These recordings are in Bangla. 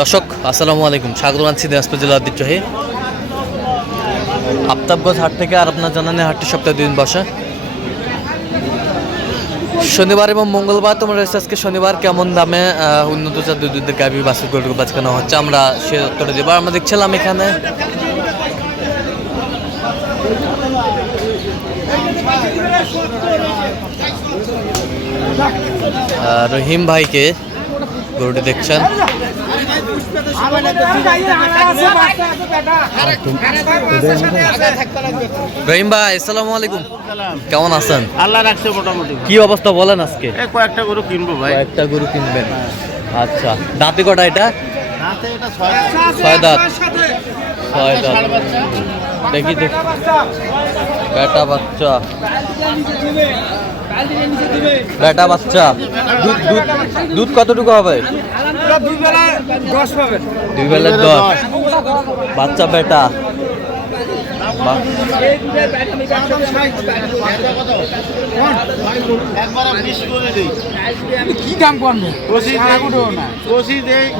দর্শক, আসসালামু আলাইকুম। স্বাগত জানাচ্ছি দিনাজপুর জেলার ঐতিহ্যহী আফতাবগঞ্জ হাট থেকে আর আপনার জানানে হাটটি সপ্তাহে দুদিন বসে। শনিবার এবং মঙ্গলবার তোমার রয়েছে আজকে। শনিবার কেমন দামে উন্নত দুধ দুধের গাভি বাছুর গরু বাঁচানো হচ্ছে, আমরা সে উত্তরে দেবো আমরা দেখছিলাম এখানে রহিম ভাইকে গরুটি দেখছেন। রহিম ভাই আসসালামু আলাইকুম। কেমন আছেন? আল্লাহ রাখছে মোটামুটি। কি অবস্থা বলেন আজকে? কয়েকটা গরু কিনবো ভাই। কয়েকটা গরু কিনবেন। আচ্ছা দাঁতে কটা এটা? ছয় দাঁত। ছয় দাঁত। দেখি দেখি বেটা বাচ্চা। বেটা বাচ্চা। দুধ দুধ দুধ কতটুকু হবে? দুই বেলা দশ। বাচ্চা বেটা। বাহ, একবার বিশ করে দিই। কি দাম করবে?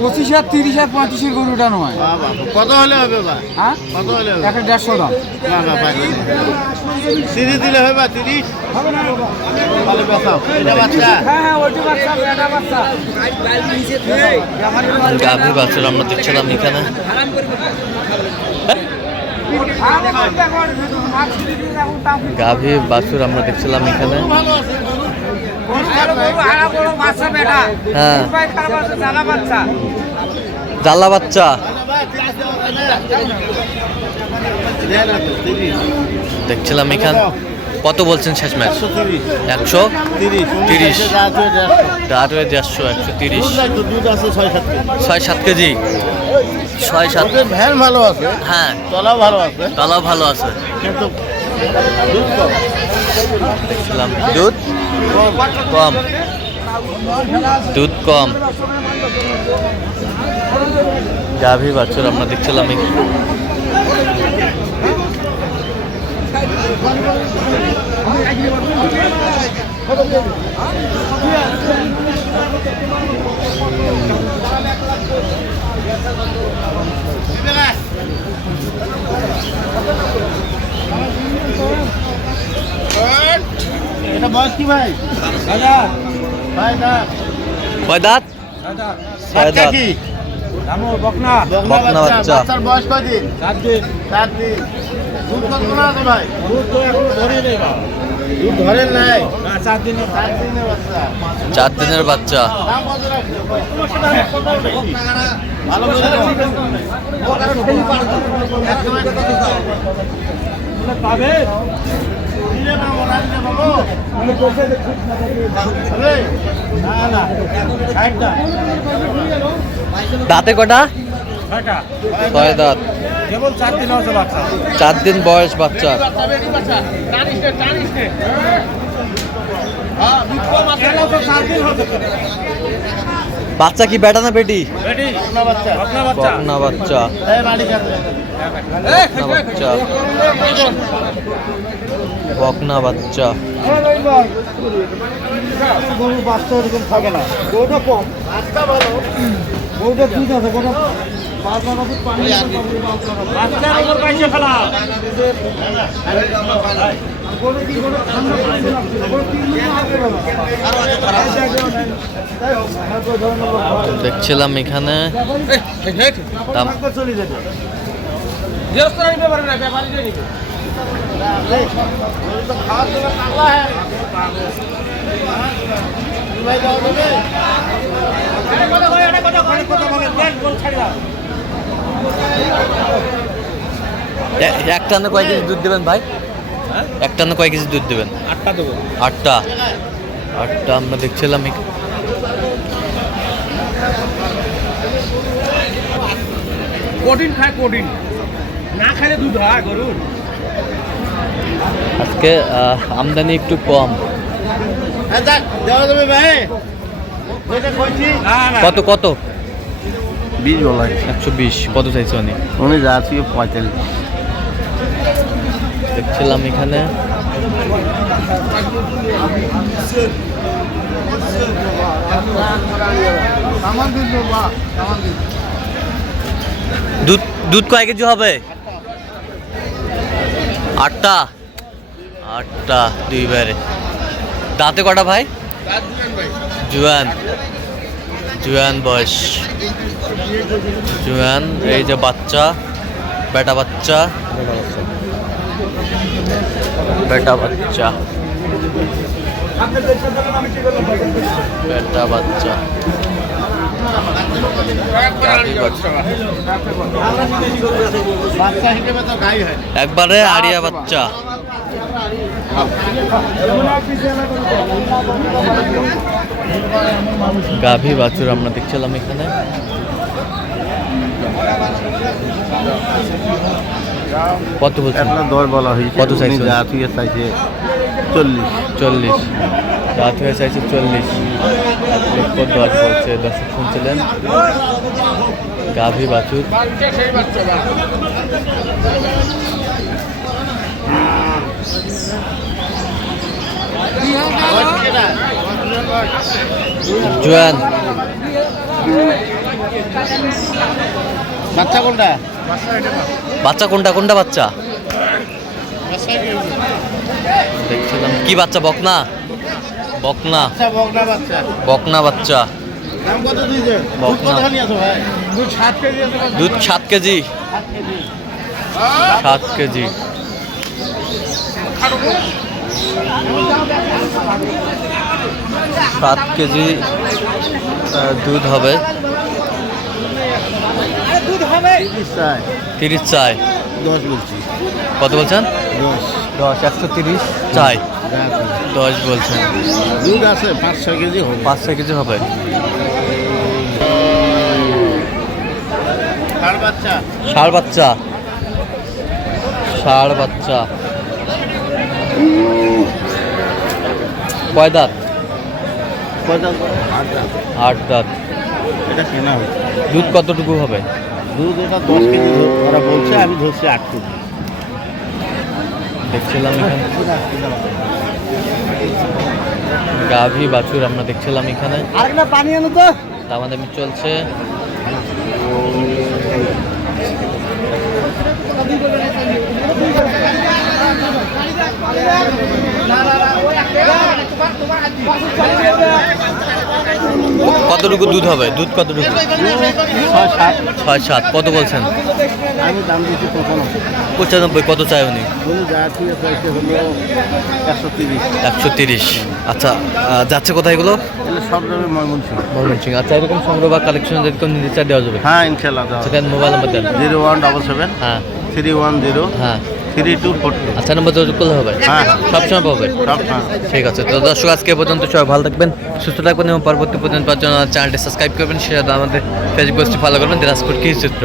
পঁচিশ আর তিরিশ আর পঁয়ত্রিশের গরুটা নয় কত হলে হবে বা? হ্যাঁ? কত হলে হবে? একটা দেড়শো দাম তিরিশ দিলে হবে বা তিরিশ? ভালো বেচাও। এটা বাচ্চা। হ্যাঁ হ্যাঁ ওইটা বাচ্চা বেটা বাচ্চা। গাভী বাছুর আমরা দেখছিলাম এখানে। গাভী বাছুর আমরা দেখছিলাম এখানে। হ্যাঁ। জাল্লা বাচ্চা। দেখছিলাম এখানে কত বলছেন শেষ ম্যাচ? একশো? তিরিশ। রাত হয়ে দেড়শো একশো তিরিশ। দুধ দুধ আছে ছয় সাত কেজি। ছয় সাত ভ্যান ভালো আছে। হ্যাঁ। তলাও ভালো আছে। তালাও ভালো আছে। কিন্তু দুধ কম। দেখছিলাম দুধ কম। দুধ কম গাভী বাছুর আমরা দেখছিলাম এটা বয়স কি ভাই? ভাই দাঁত? ছয় দাঁত। কি বকনা বকনা। বকনা বাচ্চা বাচ্চা। বাচ্চার বয়স কয়দিন চার দিন। চার দিন। দুধ কত আছে ভাই? দুধ তো এখন ধরে নেই দুধ ধরেন নাই? চার দিনে। চার দিনের বাচ্চা। চার দিনের বাচ্চা। দাম কত রাখছে? ভালো করে পাবে? দাঁতে কটা? ছয় দাঁত। চার দিন বয়স বাচ্চা। বাচ্চা কি বেটা না বেটি? বকনা বাচ্চা। বাচ্চা। বকনা বাচ্চা। গরু এরকম থাকে না। গরুটা কম। ভালো। গরুটা আছে গরুটা দেখছিলাম এখানে। চলে যেতে। পারবে না ব্যাপারী এক টানে কয় কেজি দুধ দেবেন ভাই? এক টানে কয় কেজি দুধ দেবেন? আটটা দেবো। আটটা? আটটা আমরা দেখছিলাম প্রোটিন খায় প্রোটিন না খাইলে দুধ হয় গরুর। আজকে আহ, আমদানি একটু কম। হ্যাঁ, কত কত? বিশ বলা একশো বিশ কত চাইছে উনি উনি যাচ্ছি পঁয়তাল্লিশ। দেখছিলাম এখানে। দুধ দুধ কয় কেজি হবে? আটটা? আটটা, দুই বারে দাঁতে কটা ভাই? জুয়ান। জুয়ান বয়স। জুয়ান, এই যে বাচ্চা, বেটা বাচ্চা। বেটা বাচ্চা। বেটা বাচ্চা। একবারে আড়িয়া বাচ্চা। গাভী বাছুর আমরা দেখছিলাম এখানে। কত বলছেন আপনার দর বলা হয়েছে। কত চাইছে? উনি যা চাইছে চল্লিশ। চল্লিশ। রাত হয়ে চাইছে চল্লিশ। এক লক্ষ দশ দর্শক শুনছিলেন? গাভী বাছুর। জোয়ান। বাচ্চা কোনটা? বাচ্চা কোনটা? কোনটা বাচ্চা? দেখছিলাম। কি বাচ্চা বকনা? বকনা। বকনা বাচ্চা। বকনা বাচ্চা। দাম কত দিয়েছে? দুধ বকনা। কতখানি আছে ভাই? দুধ কেজি আছে দুধ সাত কেজি। কেজি। সাত কেজি। সাত কেজি দুধ হবে। তিরিশ চাই। দশ বলছি। কত বলছেন? দশ। দশ একশো তিরিশ চাই। যা আছে। দশ বলছেন দুধ আছে পাঁচ ছয় কেজি হবে। পাঁচ ছয় কেজি হবে। ষাড় বাচ্চা? ষাড় বাচ্চা। কয় দাঁত? আট দাঁত। এটা কেনা হয়েছে দুধ কতটুকু হবে? দুধ এটা দশ কেজি ওরা বলছে আমি ধরছি আট কেজি। দেখছিলাম এখানে। গাভী বাছুর আমরা দেখছিলাম এখানে। আরেকটা পানি আনো তো। দামাদামি চলছে। কতটুকু দুধ হবে? দুধ কতটুকু? ছয় সাত। কত বলছেন? আমি দাম দিচ্ছি পঁচানব্বই। কত চাই উনি? একশো তিরিশ। আচ্ছা যাচ্ছে কোথায় এগুলো? ময়মনসিং আচ্ছা এরকম সংগ্রহ বা কালেকশন নিতে চাই দেওয়া যাবে? হ্যাঁ ইনশাল্লাহ সেখানে মোবাইল নাম্বার দেন জিরো ওয়ান ডবল সেভেন হ্যাঁ। Three one zero. হ্যাঁ। Three two four two. আচ্ছা নম্বর যোগাযোগ করলে হবে। হ্যাঁ। সবসময় ঠিক আছে তো দর্শক আজকে পর্যন্ত সবাই ভালো থাকবেন সুস্থ থাকবেন এবং পরবর্তী পর্যন্ত পাওয়ার জন্য চ্যানেলটি সাবস্ক্রাইব করবেন সেটা আমাদের ফেসবুক পেজটি ফলো করবেন দিনাজপুর কৃষি চিত্র।